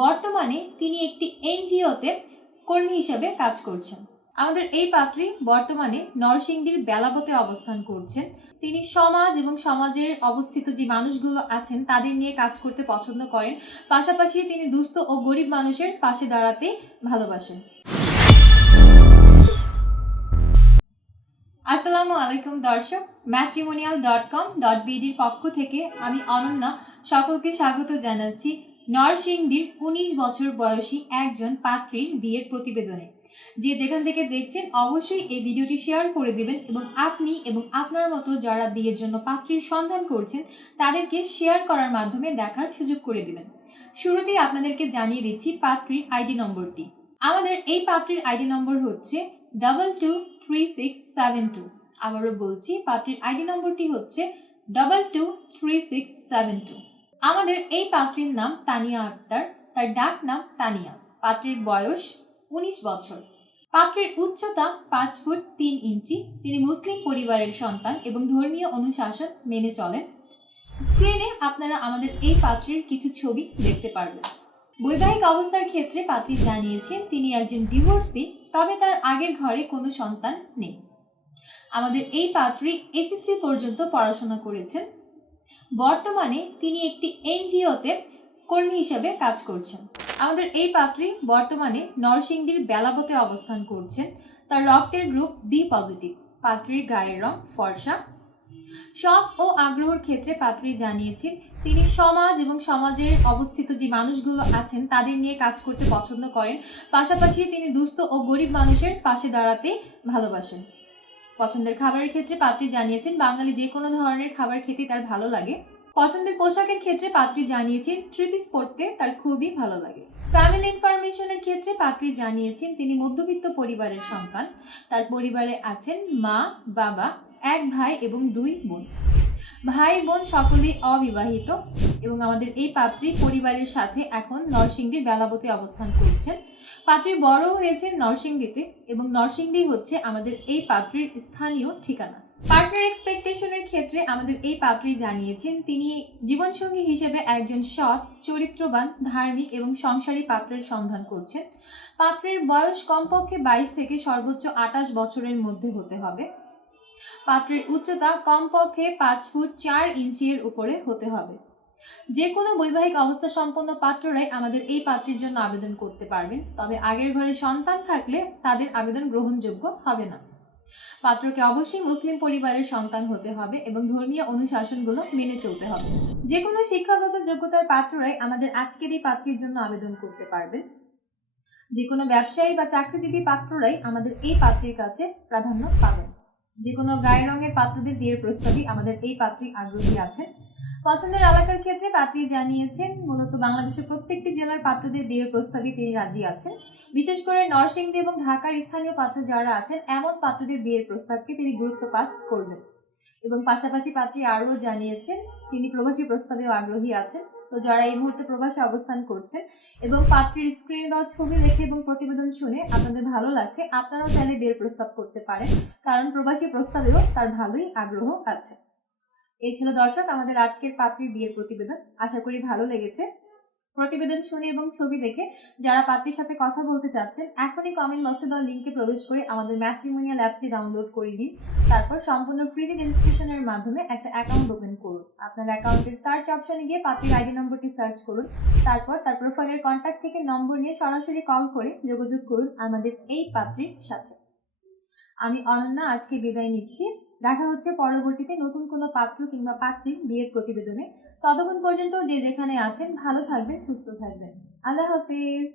বর্তমানে তিনি একটি এনজিওতে কর্মী হিসেবে কাজ করছেন। আমাদের এই পাত্রী বর্তমানে নরসিংদীর বেলাবতে অবস্থান করছেন। তিনি সমাজ এবং সমাজের অবস্থিত যে মানুষগুলো আছেন, তাদের নিয়ে কাজ করতে পছন্দ করেন। পাশাপাশি তিনি দুস্থ ও গরিব মানুষের পাশে দাঁড়াতে ভালোবাসেন। আসসালামু আলাইকুম দর্শক ম্যাট্রিমোনিয়াল ডট কম ডট বিডির পক্ষ থেকে আমি অনন্যা সকলকে স্বাগত জানাচ্ছি। নরসিংদীর উনিশ বছর বয়সী একজন পাত্রীর বিয়ের প্রতিবেদনে। যে যেখান থেকে দেখছেন, অবশ্যই এই ভিডিওটি শেয়ার করে দিবেন এবং আপনি এবং আপনার মতো যারা বিয়ের জন্য পাত্রীর সন্ধান করছেন, তাদেরকে শেয়ার করার মাধ্যমে দেখার সুযোগ করে দিবেন। শুরুতেই আপনাদেরকে জানিয়ে দিচ্ছি পাত্রীর আইডি নম্বরটি। আমাদের এই পাত্রীর আইডি নম্বর হচ্ছে double two three six seven two আবারও বলছি, পাত্রীর আইডি নম্বরটি হচ্ছে double two three six seven two আমাদের এই পাত্রীর নাম তানিয়া আক্তার, তার ডাক নাম তানিয়া। পাত্রীর বয়স উনিশ বছর। পাত্রের উচ্চতা পাঁচ ফুট তিন ইঞ্চি। তিনি মুসলিম পরিবারের সন্তান এবং ধর্মীয় অনুশাসন মেনে চলেন। স্ক্রিনে আপনারা আমাদের এই পাত্রের কিছু ছবি দেখতে পারবেন। বৈবাহিক অবস্থার ক্ষেত্রে পাত্রী জানিয়েছেন, তিনি একজন ডিভোর্সি তবে তার আগের ঘরে কোনো সন্তান নেই। আমাদের এই পাত্রী এসএসসি পর্যন্ত পড়াশোনা করেছেন। বর্তমানে তিনি একটি এনজিওতে কর্মী হিসেবে কাজ করছেন। আমাদের এই পাত্রী বর্তমানে নরসিংদীর বেলাবতে অবস্থান করছেন। তার রক্তের গ্রুপ বি পজিটিভ পাত্রীর গায়ের রং ফর্সা। শখ ও আগ্রহের ক্ষেত্রে পাত্রী জানিয়েছেন, তিনি সমাজ এবং সমাজের অবস্থিত যে মানুষগুলো আছেন, তাদের নিয়ে কাজ করতে পছন্দ করেন। পাশাপাশি তিনি দুস্থ ও গরিব মানুষের পাশে দাঁড়াতে ভালোবাসেন। পছন্দের খাবারের ক্ষেত্রে পাত্রী জানিয়েছেন, বাঙালি যে কোনো ধরনের খাবার খেতে তার ভালো লাগে। পছন্দের পোশাকের ক্ষেত্রে পাত্রী জানিয়েছেন থ্রি পিস পরতে তার খুবই ভালো লাগে। ফ্যামিলি ইনফরমেশনের ক্ষেত্রে পাত্রী জানিয়েছেন, তিনি মধ্যবিত্ত পরিবারের সন্তান। তার পরিবারে আছেন মা, বাবা, এক ভাই এবং দুই বোন। ভাই বোন সকলেই অবিবাহিত এবং আমাদের এই পাত্রী পরিবারের সাথে এখন নরসিংদীর বেলাবতে অবস্থান করছেন। পাত্রী বড় হয়েছেন নরসিংদীতে এবং নরসিংদী হচ্ছে আমাদের এই পাত্রীর স্থানীয় ঠিকানা। পার্টনার এক্সপেকটেশনের ক্ষেত্রে আমাদের এই পাত্রী জানিয়েছেন, তিনি জীবনসঙ্গী হিসেবে একজন সৎ, চরিত্রবান, ধার্মিক এবং সংসারী পাত্রের সন্ধান করছেন। পাত্রের বয়স কমপক্ষে বাইশ থেকে সর্বোচ্চ আঠাশ বছরের মধ্যে হতে হবে। পাত্রের উচ্চতা কমপক্ষে পাঁচ ফুট চার ইঞ্চির উপরে হতে হবে। যে কোনো বৈবাহিক অবস্থা সম্পন্ন পাত্ররাই আমাদের এই পাত্রের জন্য আবেদন করতে পারবেন, তবে আগের ঘরে সন্তান থাকলে তাদের আবেদন গ্রহণযোগ্য হবে না। পাত্রকে অবশ্যই মুসলিম পরিবারের সন্তান হতে হবে এবং ধর্মীয় অনুশাসনগুলো মেনে চলতে হবে। যে কোনো শিক্ষাগত যোগ্যতার পাত্ররাই আমাদের আজকের এই পাত্রের জন্য আবেদন করতে পারবেন। যে কোনো ব্যবসায়ী বা চাকরিজীবী পাত্ররাই আমাদের এই পাত্রের কাছে প্রাধান্য পাবেন। যে কোনো গায়ের রঙের পাত্রদের বিয়ের প্রস্তাবই আমাদের এই পাত্রী আগ্রহী আছেন। পছন্দের এলাকার ক্ষেত্রে পাত্রী জানিয়েছেন, মূলত বাংলাদেশের প্রত্যেকটি জেলার পাত্রদের বিয়ের প্রস্তাবে তিনি রাজি আছেন। বিশেষ করে নরসিংদী এবং ঢাকার স্থানীয় পাত্র যারা আছেন, এমন পাত্রদের বিয়ের প্রস্তাবকে তিনি গুরুত্বপাত করবেন। এবং পাশাপাশি পাত্রী আরও জানিয়েছেন, তিনি প্রবাসী প্রস্তাবেও আগ্রহী আছেন। তো যারা এই মুহূর্তে প্রবাসে অবস্থান করছেন এবং পাত্রীর স্ক্রিনে দেওয়া ছবি দেখে এবং প্রতিবেদন শুনে আপনাদের ভালো লাগছে, আপনারাও চাইলে বিয়ের প্রস্তাব করতে পারেন, কারণ প্রবাসী প্রস্তাবেও তার ভালোই আগ্রহ আছে। এই ছিল দর্শক, আমাদের আজকের পাত্রীর বিয়ের প্রতিবেদন। আশা করি ভালো লেগেছে। প্রতিবেদন শুনে এবং ছবি দেখে যারা পাত্রীর সাথে কথা বলতে চাচ্ছেন, এখনই কমেন্ট বক্সে দেওয়া লিঙ্কে প্রবেশ করে আমাদের ম্যাট্রিমোনিয়াল অ্যাপসটি ডাউনলোড করে নিন তারপর সম্পূর্ণ ফ্রিতে রেজিস্ট্রেশনের মাধ্যমে একটা অ্যাকাউন্ট ওপেন করুন। আপনার অ্যাকাউন্টের সার্চ অপশনে গিয়ে পাত্রীর আইডি নম্বরটি সার্চ করুন। তারপর তার প্রোফাইলের কন্ট্যাক্ট থেকে নম্বর নিয়ে সরাসরি কল করে যোগাযোগ করুন আমাদের এই পাত্রীর সাথে। আমি অনন্যা, আজকে বিদায় নিচ্ছি। দেখা হচ্ছে পরবর্তীতে নতুন কোনো পাত্র কিংবা পাত্রীর বিয়ের প্রতিবেদনে। ততক্ষণ পর্যন্ত যে যেখানে আছেন ভালো থাকবেন সুস্থ থাকবেন। আল্লাহ হাফিজ।